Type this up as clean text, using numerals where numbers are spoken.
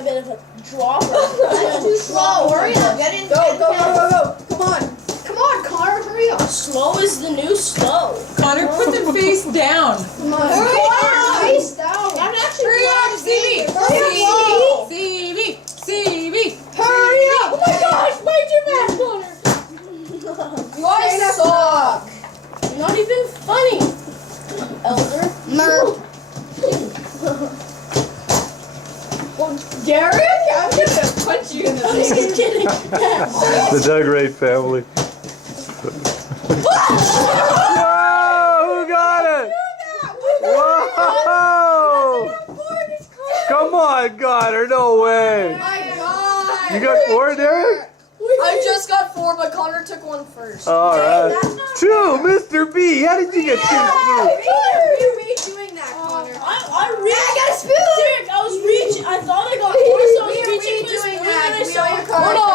a bit of a dropper. That's too slow. Hurry up. Get in. Go. Come on. Come on, Connor. Hurry up. Slow is the new slow. Connor, put them face down. Come on. Hurry up. Face down. I'm actually Hurry up, CB. Hurry up. CB. Hurry up. Oh my gosh, bite your back, Connor. You guys suck. Not even funny. Elder. Merp. Well, Derek, I'm gonna punch you in the I'm face. just kidding. The Doug Ray family. Whoa! Who got it? Whoa! Come on, Connor. No way. My God. You got 4, Derek? I just got 4, but Connor took 1 first. All right. 2, Mr. B. How did you get 2? You're redoing that, Connor. I reached. I got a spoon. Derek, I was reaching. I thought I got 4, so I was reaching for the spoon, and I saw We Connor.